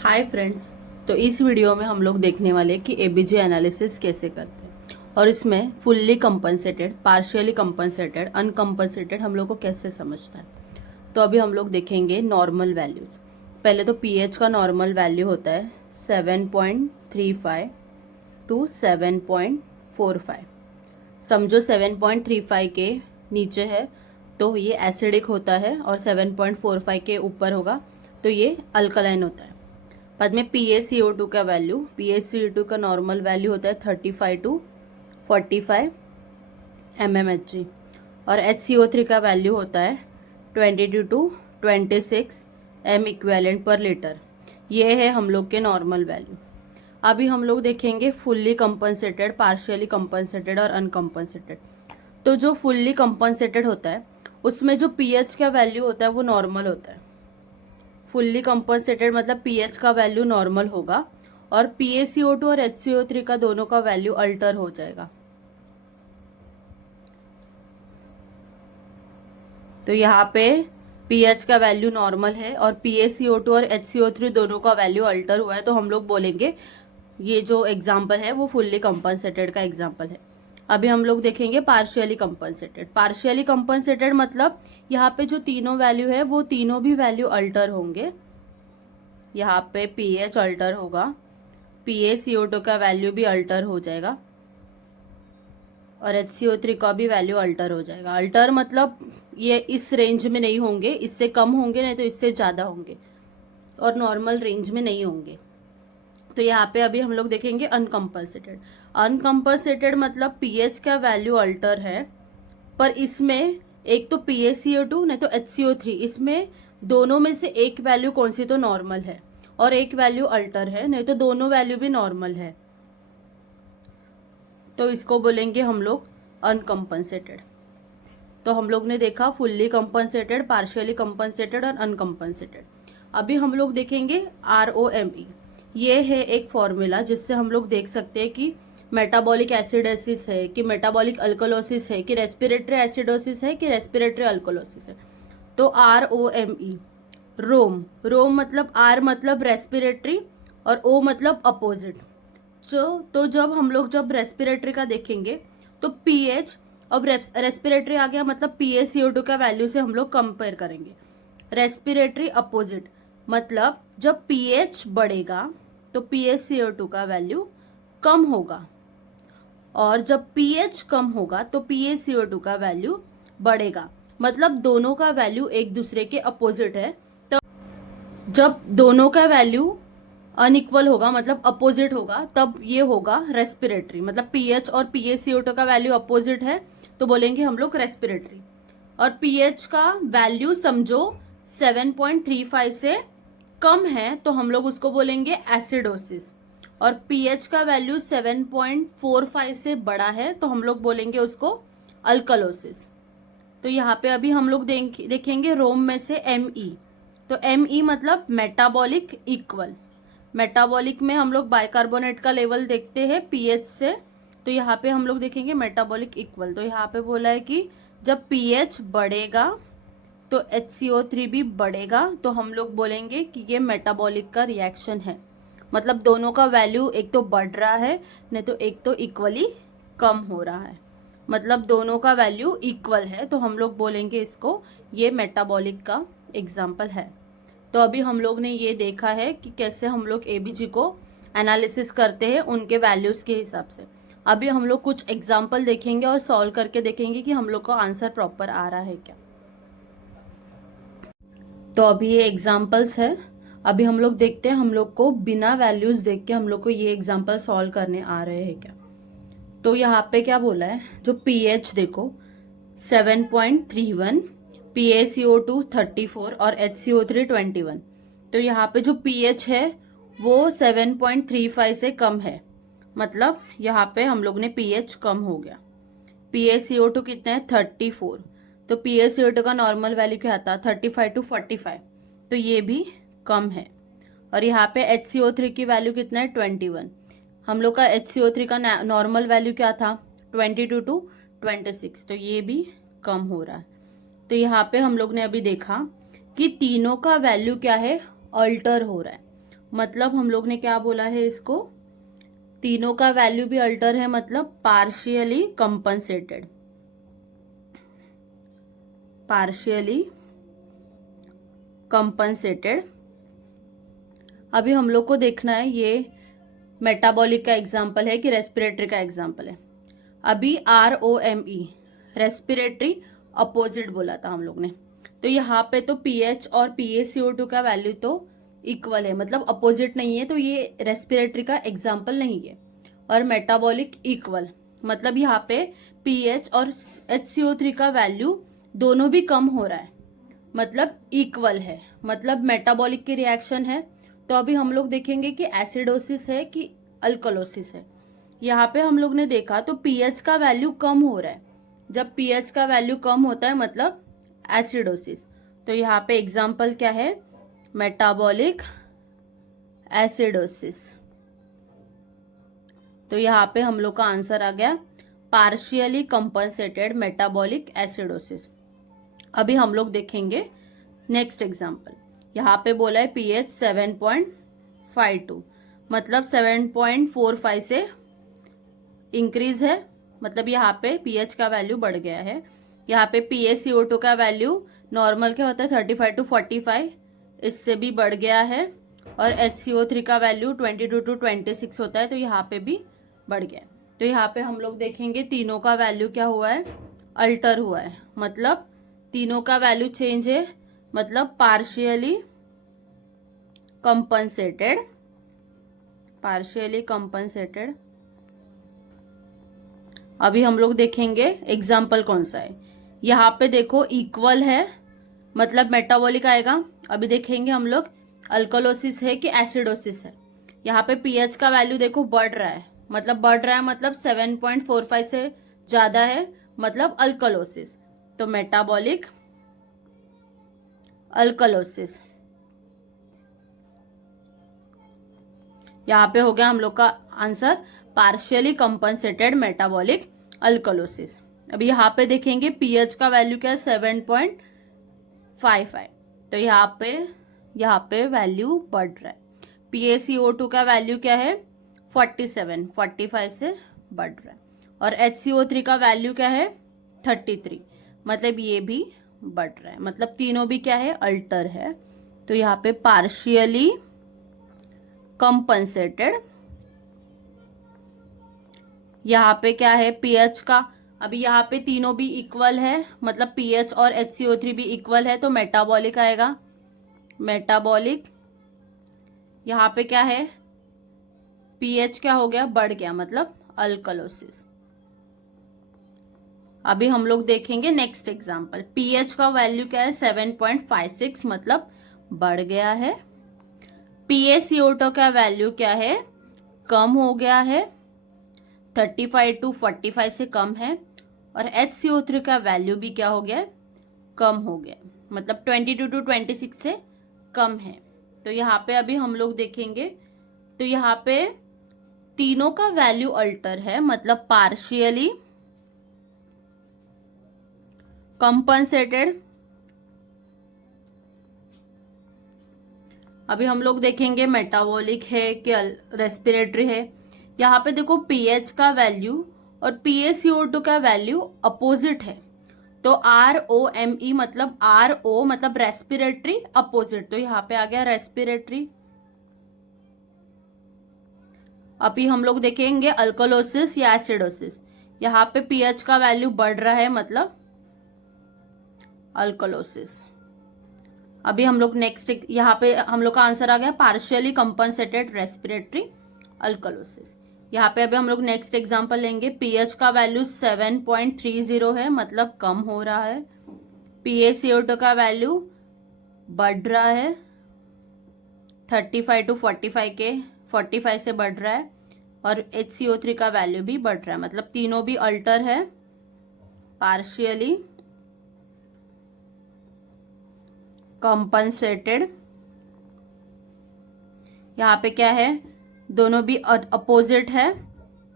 Hi friends. तो इस video में हम लोग देखने वाले कि एबीजी एनालिसिस कैसे करते हैं और इसमें फुल्ली कंपनसेटेड, पार्शियली कंपनसेटेड, अनकंपनसेटेड हम लोग को कैसे समझता है। तो अभी हम लोग देखेंगे नॉर्मल वैल्यूज। पहले तो पीएच का नॉर्मल वैल्यू होता है 7.35 टू 7.45। समझो 7.35 के नीचे है तो ये एसिडिक होता है और 7.45 के ऊपर होगा तो ये अल्कलाइन होता है। बाद में PaCO2 का वैल्यू, PaCO2 का नॉर्मल वैल्यू होता है 35 टू 45 mmHg और HCO3 का वैल्यू होता है 22 टू 26 m इक्वेलेंट पर लीटर। ये है हम लोग के नॉर्मल वैल्यू। अभी हम लोग देखेंगे फुल्ली कंपनसेटेड, पार्शियली कंपनसेटेड और अनकंपनसेटेड। तो जो फुल्ली कंपनसेटेड होता है उसमें जो पीएच का वैल्यू होता है वो नॉर्मल होता है। फुल्ली कंपनसेटेड मतलब पीएच का वैल्यू नॉर्मल होगा और PaCO2 और HCO3 का दोनों का वैल्यू अल्टर हो जाएगा। तो यहाँ पे पीएच का वैल्यू नॉर्मल है और PaCO2 और HCO3 दोनों का वैल्यू अल्टर हुआ है तो हम लोग बोलेंगे ये जो एग्जाम्पल है वो फुल्ली कंपनसेटेड का एग्जाम्पल है। अभी हम लोग देखेंगे पार्शियली कंपनसेटेड। पार्शियली कंपनसेटेड मतलब यहाँ पे जो तीनों वैल्यू है वो तीनों भी वैल्यू अल्टर होंगे। यहाँ पे पीएच अल्टर होगा, PaCO2 का वैल्यू भी अल्टर हो जाएगा और HCO3 का भी वैल्यू अल्टर हो जाएगा। अल्टर मतलब ये इस रेंज में नहीं होंगे, इससे कम होंगे, नहीं तो इससे ज़्यादा होंगे और नॉर्मल रेंज में नहीं होंगे। तो यहाँ पे अभी हम लोग देखेंगे अनकंपनसेटेड। अनकंपनसेटेड मतलब पीएच का वैल्यू अल्टर है पर इसमें एक तो PaCO2 नहीं तो HCO3, इसमें दोनों में से एक वैल्यू कौन सी तो नॉर्मल है और एक वैल्यू अल्टर है, नहीं तो दोनों वैल्यू भी नॉर्मल है। तो इसको बोलेंगे हम लोग अनकंपनसेटेड। तो हम लोग ने देखा फुल्ली कंपनसेटेड, पार्शियली कंपनसेटेड और अनकंपनसेटेड। अभी हम लोग देखेंगे ROME। ये है एक फॉर्मूला जिससे हम लोग देख सकते हैं कि मेटाबॉलिक एसिडोसिस है कि मेटाबॉलिक अल्कोलोसिस है कि रेस्पिरेटरी एसिडोसिस है कि रेस्पिरेटरी अल्कोलोसिस है। तो ROME, रोम, रोम मतलब R मतलब रेस्पिरेटरी और O मतलब अपोजिट। तो जब हम लोग जब रेस्पिरेटरी का देखेंगे तो पीएच, अब रेस्पिरेटरी आ गया मतलब PaCO2 का वैल्यू से हम लोग कंपेयर करेंगे। रेस्पिरेटरी अपोजिट मतलब जब पीएच बढ़ेगा तो PaCO2 का वैल्यू कम होगा और जब पीएच कम होगा तो PaCO2 का वैल्यू बढ़ेगा। मतलब दोनों का वैल्यू एक दूसरे के अपोजिट है। तब जब दोनों का वैल्यू अनइक्वल होगा मतलब अपोजिट होगा तब ये होगा रेस्पिरेटरी। मतलब पीएच और PaCO2 का वैल्यू अपोजिट है तो बोलेंगे हम लोग रेस्पिरेटरी। और पीएच का वैल्यू समझो 7.35 से कम है तो हम लोग उसको बोलेंगे एसिडोसिस और पीएच का वैल्यू 7.45 से बड़ा है तो हम लोग बोलेंगे उसको अल्कलोसिस। तो यहाँ पे अभी हम लोग देखेंगे रोम में से ME। तो ME मतलब मेटाबॉलिक इक्वल। मेटाबॉलिक में हम लोग बाइकार्बोनेट का लेवल देखते हैं पीएच से, तो यहाँ पे हम लोग देखेंगे मेटाबॉलिक इक्वल। तो यहाँ पे बोला है कि जब पीएच बढ़ेगा तो HCO3 भी बढ़ेगा तो हम लोग बोलेंगे कि ये मेटाबॉलिक का रिएक्शन है। मतलब दोनों का वैल्यू एक तो बढ़ रहा है नहीं तो एक तो इक्वली कम हो रहा है। मतलब दोनों का वैल्यू इक्वल है तो हम लोग बोलेंगे इसको ये मेटाबॉलिक का एग्जाम्पल है। तो अभी हम लोग ने ये देखा है कि कैसे हम लोग एबीजी को एनालिसिस करते हैं उनके वैल्यूज के हिसाब से। अभी हम लोग कुछ एग्जाम्पल देखेंगे और सॉल्व करके देखेंगे कि हम लोग को आंसर प्रॉपर आ रहा है क्या। तो अभी ये एग्जाम्पल्स है। अभी हम लोग देखते हैं हम लोग को बिना वैल्यूज देख के हम लोग को ये एग्जाम्पल सॉल्व करने आ रहे हैं क्या। तो यहाँ पे क्या बोला है, जो पीएच देखो 7.31, PaCO2 34 और HCO3 21। तो यहाँ पे जो pH है वो 7.35 से कम है। मतलब यहाँ पे हम लोग ने pH कम हो गया। PaCO2 कितना है 34, तो PaCO2 का नॉर्मल वैल्यू क्या था 35 टू 45, तो ये भी कम है। और यहाँ पे HCO3 की वैल्यू कितना है 21। हम लोग का HCO3 का नॉर्मल वैल्यू क्या था 22 टू 26, तो ये भी कम हो रहा है। तो यहाँ पे हम लोग ने अभी देखा कि तीनों का वैल्यू क्या है, अल्टर हो रहा है। मतलब हम लोग ने क्या बोला है इसको, तीनों का वैल्यू भी अल्टर है, मतलब पार्शियली कंपनसेटेड। Partially compensated. अभी हम लोग को देखना है ये मेटाबॉलिक का एग्जाम्पल है कि रेस्पिरेटरी का एग्जाम्पल है। अभी ROME रेस्पिरेटरी अपोजिट बोला था हम लोग ने, तो यहाँ पे तो pH और PaCO2 का वैल्यू तो इक्वल है, मतलब अपोजिट नहीं है, तो ये रेस्पिरेटरी का एग्जाम्पल नहीं है। और मेटाबॉलिक इक्वल, मतलब यहाँ पे pH और HCO3 का वैल्यू दोनों भी कम हो रहा है, मतलब इक्वल है, मतलब मेटाबॉलिक की रिएक्शन है। तो अभी हम लोग देखेंगे कि एसिडोसिस है कि अल्कलोसिस है। यहाँ पे हम लोग ने देखा तो pH का वैल्यू कम हो रहा है, जब pH का वैल्यू कम होता है मतलब एसिडोसिस। तो यहाँ पे एग्जाम्पल क्या है, मेटाबॉलिक एसिडोसिस। तो यहाँ पे हम लोग का आंसर आ गया पार्शियली कंपनसेटेड मेटाबॉलिक एसिडोसिस। अभी हम लोग देखेंगे नेक्स्ट एग्जाम्पल। यहाँ पे बोला है pH 7.52, मतलब 7.45 से इंक्रीज है, मतलब यहाँ पे pH का वैल्यू बढ़ गया है। यहाँ पे PaCO2 का वैल्यू नॉर्मल क्या होता है 35 to 45, इससे भी बढ़ गया है। और HCO3 का वैल्यू 22 to 26 होता है, तो यहाँ पे भी बढ़ गया है। तो यहाँ पे हम लोग देखेंगे तीनों का वैल्यू क्या हुआ है, अल्टर हुआ है, मतलब तीनों का वैल्यू चेंज है, मतलब पार्शियली कंपनसेटेड। Partially compensated. अभी हम लोग देखेंगे एग्जाम्पल कौन सा है। यहाँ पे देखो इक्वल है, मतलब मेटाबॉलिक आएगा। अभी देखेंगे हम लोग अल्कलोसिस है कि एसिडोसिस है। यहाँ पे pH का वैल्यू देखो बढ़ रहा है, मतलब 7.45 से ज्यादा है, मतलब अल्कलोसिस। तो मेटाबॉलिक अल्कलोसिस। यहाँ पे हो गया हम लोग का answer partially compensated metabolic alkalosis. अब यहाँ पे देखेंगे pH का वैल्यू क्या है 7.55, तो यहाँ पे वैल्यू बढ़ रहा है। PaCO2 का वैल्यू क्या है 45 से बढ़ रहा है। और HCO3 का वैल्यू क्या है 33, मतलब ये भी बढ़ रहा है, मतलब तीनों भी क्या है अल्टर है। तो यहाँ पे पार्शियली कंपनसेटेड। यहाँ पे क्या है pH का, अभी यहाँ पे तीनों भी इक्वल है, मतलब pH और HCO3 भी इक्वल है, तो मेटाबॉलिक आएगा। मेटाबॉलिक यहाँ पे क्या है pH क्या हो गया बढ़ गया, मतलब अल्कलोसिस। अभी हम लोग देखेंगे नेक्स्ट एग्जांपल। pH का वैल्यू क्या है 7.56, मतलब बढ़ गया है। PaCO2 का वैल्यू क्या है कम हो गया है, 35 to 45 से कम है। और HCO3 का वैल्यू भी क्या हो गया कम हो गया, मतलब 22 to 26 से कम है। तो यहाँ पे अभी हम लोग देखेंगे, तो यहाँ पे तीनों का वैल्यू अल्टर है, मतलब पार्शियली कंपनसेटेड। अभी हम लोग देखेंगे मेटाबॉलिक है कि रेस्पिरेटरी है। यहाँ पे देखो pH का वैल्यू और PaCO2 का वैल्यू अपोजिट है, तो ROME मतलब RO मतलब रेस्पिरेटरी अपोजिट, तो यहाँ पे आ गया रेस्पिरेटरी। अभी हम लोग देखेंगे अल्कलोसिस या एसिडोसिस। यहाँ पे pH का वैल्यू बढ़ रहा है, मतलब अल्कलोसिस। अभी हम लोग नेक्स्ट, यहाँ पे हम लोग का आंसर आ गया पार्शियली कंपनसेटेड रेस्पिरेटरी अल्कलोसिस। यहाँ पे अभी हम लोग नेक्स्ट एग्जांपल लेंगे। pH का वैल्यू 7.30 है, मतलब कम हो रहा है। PaCO2 का वैल्यू बढ़ रहा है, 35 to 45 से बढ़ रहा है। और HCO3 का वैल्यू भी बढ़ रहा है, मतलब तीनों भी अल्टर है, पार्शियली कंपनसेटेड। यहाँ पे क्या है दोनों भी अपोजिट है,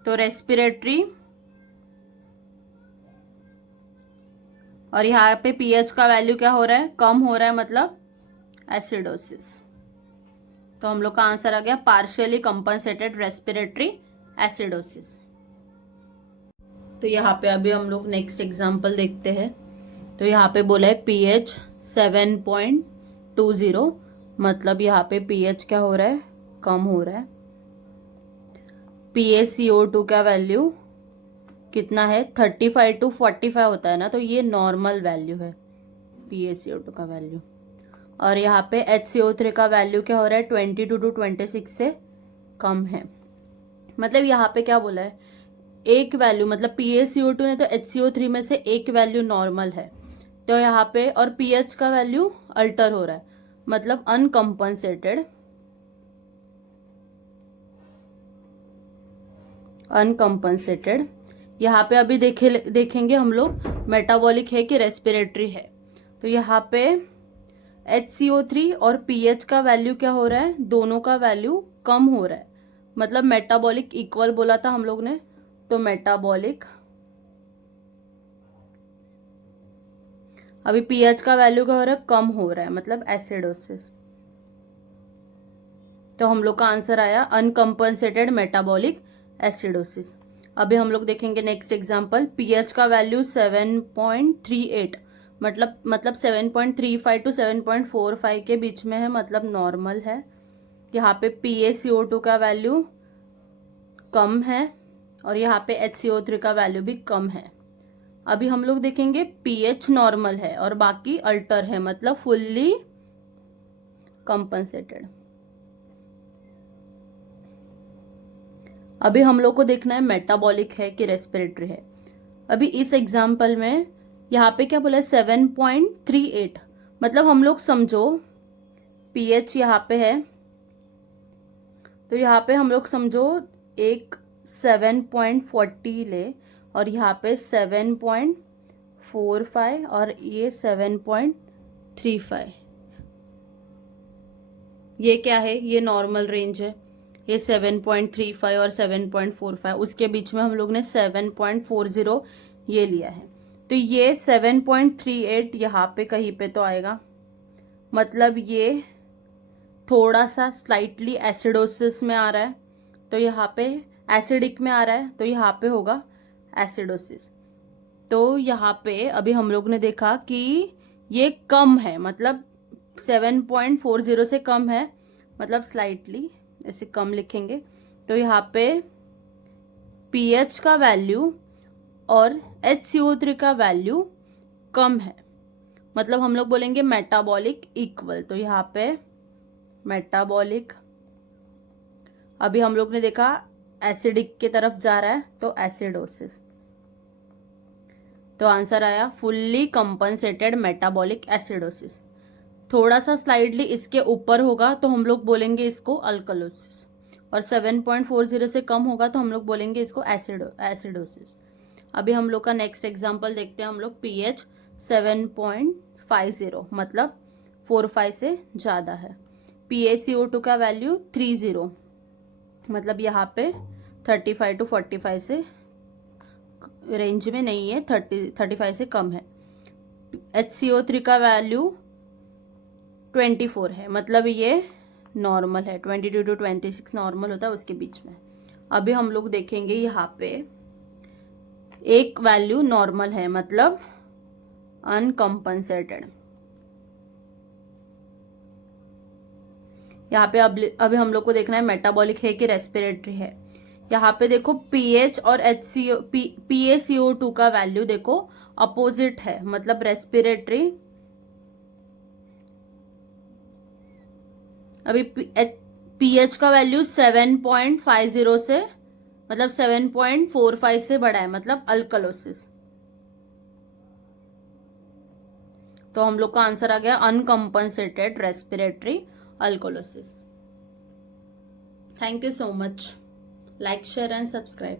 तो रेस्पिरेटरी। और यहाँ पे pH का वैल्यू क्या हो रहा है कम हो रहा है, मतलब एसिडोसिस। तो हम लोग का आंसर आ गया पार्शियली कंपनसेटेड रेस्पिरेटरी एसिडोसिस। तो यहाँ पे अभी हम लोग नेक्स्ट एग्जांपल देखते हैं। तो यहाँ पे बोला है pH 7.20, मतलब यहाँ पे pH क्या हो रहा है, कम हो रहा है। PaCO2 का वैल्यू कितना है, 35 to 45 होता है ना, तो ये नॉर्मल वैल्यू है PaCO2 का वैल्यू। और यहाँ पे HCO3 का वैल्यू क्या हो रहा है, 22 to 26 से कम है। मतलब यहाँ पे क्या बोला है, एक वैल्यू, मतलब PaCO2 ने तो HCO3 में से एक वैल्यू नॉर्मल है, तो यहाँ पे और pH का वैल्यू अल्टर हो रहा है, मतलब अनकम्पनसेटेड। यहाँ पे अभी देखेंगे हम लोग मेटाबॉलिक है कि रेस्पिरेटरी है। तो यहाँ पे HCO3 और pH का वैल्यू क्या हो रहा है, दोनों का वैल्यू कम हो रहा है, मतलब मेटाबॉलिक इक्वल बोला था हम लोग ने, तो मेटाबॉलिक अभी pH का वैल्यू क्या हो रहा है, कम हो रहा है, मतलब एसिडोसिस। तो हम लोग का आंसर आया अनकम्पनसेटेड मेटाबॉलिक एसिडोसिस। अभी हम लोग देखेंगे नेक्स्ट एग्जांपल। pH का वैल्यू 7.38, मतलब 7.35 to 7.45 के बीच में है, मतलब नॉर्मल है। यहाँ पे PaCO2 का वैल्यू कम है और यहाँ पे HCO3 का वैल्यू भी कम है। अभी हम लोग देखेंगे pH नॉर्मल है और बाकी अल्टर है, मतलब फुल्ली कंपनसेटेड। अभी हम लोग को देखना है मेटाबॉलिक है कि रेस्पिरेटरी है। अभी इस एग्जाम्पल में यहाँ पे क्या बोला है, 7.38, मतलब हम लोग समझो pH यहाँ पे है, तो यहाँ पे हम लोग समझो एक 7.40 ले और यहाँ पे 7.45 और ये 7.35, ये क्या है, ये नॉर्मल रेंज है। ये 7.35 और 7.45, उसके बीच में हम लोग ने 7.40 ये लिया है, तो ये 7.38 यहाँ पे कहीं पे तो आएगा, मतलब ये थोड़ा सा स्लाइटली एसिडोसिस में आ रहा है, तो यहाँ पे एसिडिक में आ रहा है, तो यहाँ पे होगा एसिडोसिस। तो यहाँ पे अभी हम लोग ने देखा कि ये कम है, मतलब 7.40 से कम है, मतलब स्लाइटली ऐसे कम लिखेंगे। तो यहाँ पे pH का वैल्यू और HCO3 का वैल्यू कम है, मतलब हम लोग बोलेंगे मेटाबॉलिक इक्वल। तो यहाँ पे मेटाबॉलिक, अभी हम लोग ने देखा एसिडिक की तरफ जा रहा है, तो एसिडोसिस। तो आंसर आया फुल्ली कंपनसेटेड मेटाबॉलिक एसिडोसिस। थोड़ा सा स्लाइडली इसके ऊपर होगा तो हम लोग बोलेंगे इसको अल्कलोसिस, और 7.40 से कम होगा तो हम लोग बोलेंगे इसको एसिडोसिस। अभी हम लोग का नेक्स्ट एग्जांपल देखते हैं हम लोग। pH 7.50, मतलब 45 से ज़्यादा है। PaCO2 का वैल्यू 30, मतलब यहाँ पे 35 to 45 से रेंज में नहीं है, 35 से कम है। HCO3 का वैल्यू 24 है, मतलब ये नॉर्मल है। 22 to 26 नॉर्मल होता है, उसके बीच में। अभी हम लोग देखेंगे यहाँ पे एक वैल्यू नॉर्मल है, मतलब अनकम्पनसेटेड। यहाँ पे अभी हम लोग को देखना है मेटाबॉलिक है कि रेस्पिरेटरी है। यहाँ पे देखो pH और PaCO2 का वैल्यू देखो अपोजिट है, मतलब रेस्पिरेटरी। अभी pH का वैल्यू 7.50 से, मतलब 7.45 से बड़ा है, मतलब अल्कलोसिस। तो हम लोग का आंसर आ गया uncompensated respiratory alkalosis. Thank you so much. Like, share and subscribe.